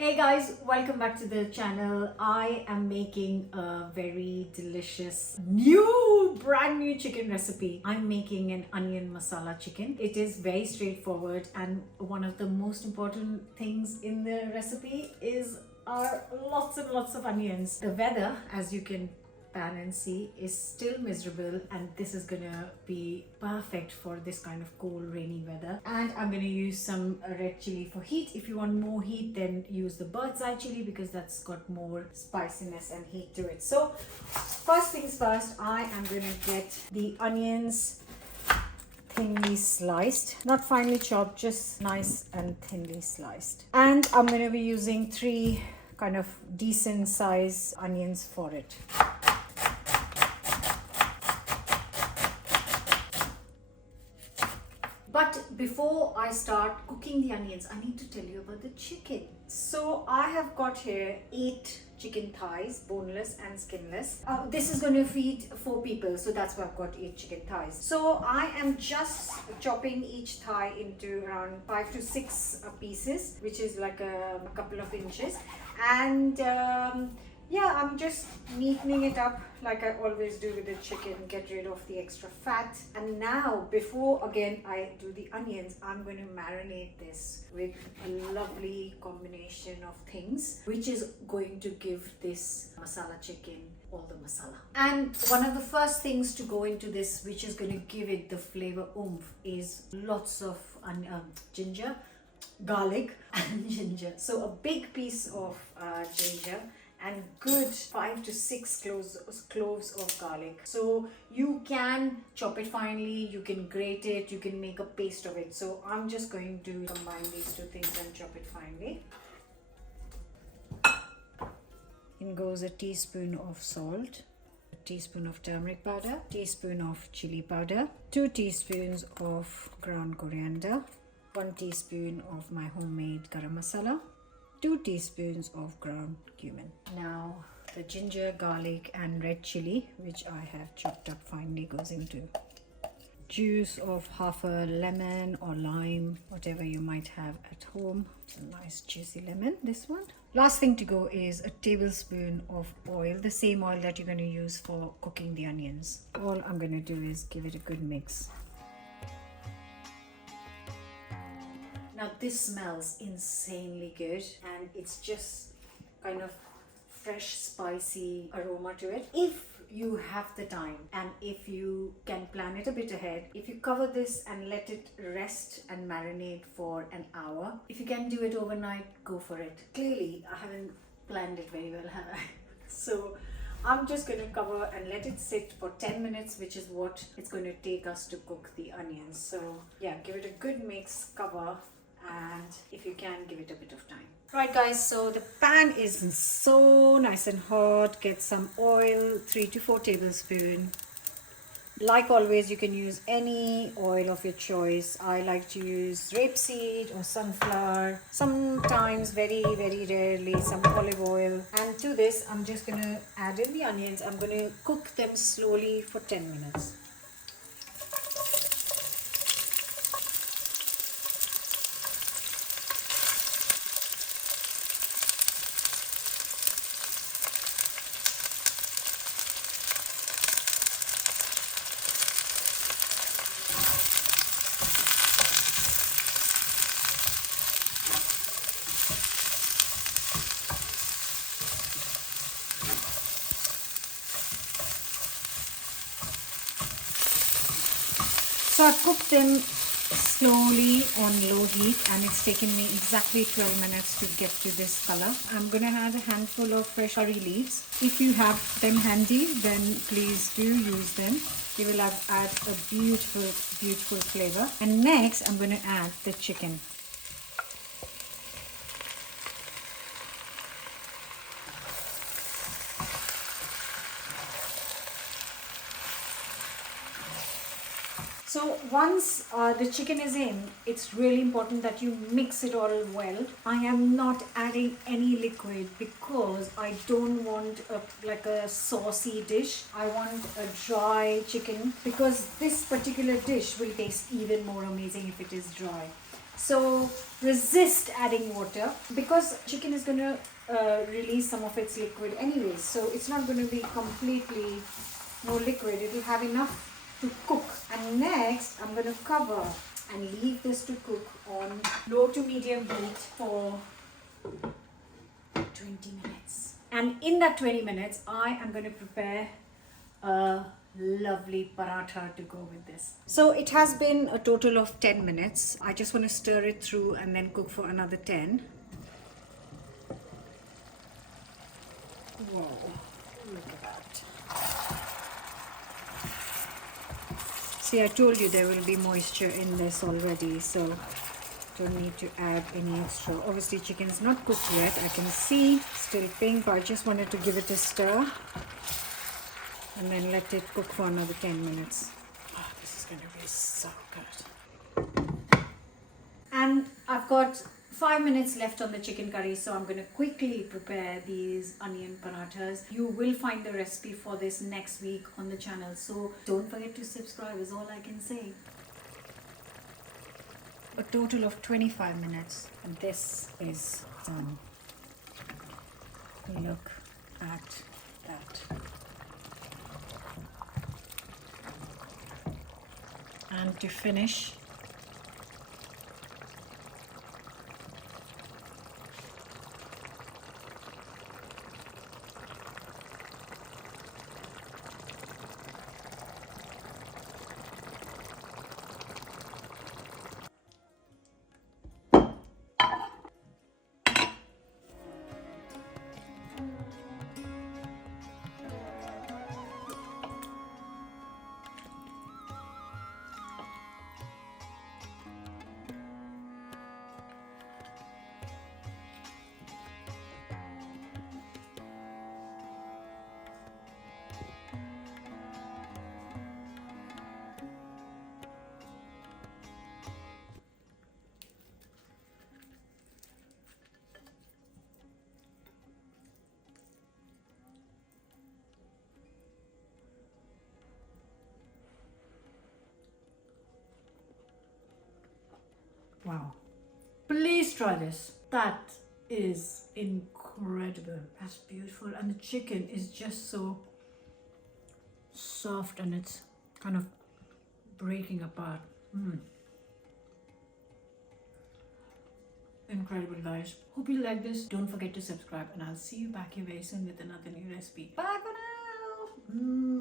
Hey guys, welcome back to the channel. I am making a very delicious brand new chicken recipe. I'm making an onion masala chicken. It is very straightforward, and one of the most important things in the recipe are lots and lots of onions. The weather, as you can pan and see, is still miserable, and this is gonna be perfect for this kind of cold rainy weather. And I'm gonna use some red chili for heat. If you want more heat, then use the bird's eye chili because that's got more spiciness and heat to it. So first things first, I am gonna get the onions thinly sliced, not finely chopped, just nice and thinly sliced. And I'm going to be using 3 kind of decent size onions for it. But before I start cooking the onions, I need to tell you about the chicken. So I have got here 8 chicken thighs, boneless and skinless. This is going to feed 4 people, so that's why I've got 8 chicken thighs. So I am just chopping each thigh into around 5 to 6 pieces, which is like a couple of inches. And yeah, I'm just neatening it up like I always do with the chicken, get rid of the extra fat. And now, before again I do the onions, I'm going to marinate this with a lovely combination of things, which is going to give this masala chicken all the masala. And one of the first things to go into this, which is going to give it the flavor oomph, is lots of ginger, garlic and ginger. So a big piece of ginger and good 5 to 6 cloves of garlic. So you can chop it finely, you can grate it, you can make a paste of it. So I'm just going to combine these 2 things and chop it finely. In goes a teaspoon of salt, a teaspoon of turmeric powder, teaspoon of chili powder, 2 teaspoons of ground coriander, 1 teaspoon of my homemade garam masala, 2 teaspoons of ground cumin. Now the ginger, garlic and red chili, which I have chopped up finely, goes into. Juice of half a lemon or lime, whatever you might have at home. It's a nice juicy lemon, this one. Last thing to go is a tablespoon of oil, the same oil that you're going to use for cooking the onions. All I'm going to do is give it a good mix. Now this smells insanely good, and it's just kind of fresh spicy aroma to it. If you have the time and if you can plan it a bit ahead, if you cover this and let it rest and marinate for an hour, if you can do it overnight, go for it. Clearly I haven't planned it very well, have I? So I'm just going to cover and let it sit for 10 minutes, which is what it's going to take us to cook the onions. So yeah, give it a good mix, cover, and if you can, give it a bit of time. Right guys, so the pan is so nice and hot. Get some oil, 3 to 4 tablespoons. Like always, you can use any oil of your choice. I like to use rapeseed or sunflower, sometimes very rarely some olive oil. And to this I'm just going to add in the onions. I'm going to cook them slowly for 10 minutes. So I've cooked them slowly on low heat, and it's taken me exactly 12 minutes to get to this color. I'm going to add a handful of fresh curry leaves. If you have them handy, then please do use them. They will add a beautiful flavor. And next I'm going to add the chicken. So once the chicken is in, it's really important that you mix it all well. I am not adding any liquid because I don't want like a saucy dish. I want a dry chicken because this particular dish will taste even more amazing if it is dry. So resist adding water because chicken is going to release some of its liquid anyways. So it's not going to be completely no liquid. It will have enough to cook. And next I'm going to cover and leave this to cook on low to medium heat for 20 minutes. And in that 20 minutes, I am going to prepare a lovely paratha to go with this. So it has been a total of 10 minutes. I just want to stir it through and then cook for another 10. Whoa, look at that. See, I told you there will be moisture in this already, so don't need to add any extra. Obviously chicken is not cooked yet. I can see still pink, but I just wanted to give it a stir and then let it cook for another 10 minutes. Oh, this is going to be so good. And I've got 5 minutes left on the chicken curry, so I'm going to quickly prepare these onion parathas. You will find the recipe for this next week on the channel, so don't forget to subscribe is all I can say. A total of 25 minutes and this is done. Look at that. And to finish, wow. Please try this. That is incredible. That's beautiful. And the chicken is just so soft and it's kind of breaking apart. Incredible, guys. Hope you like this. Don't forget to subscribe and I'll see you back here very soon with another new recipe. Bye for now.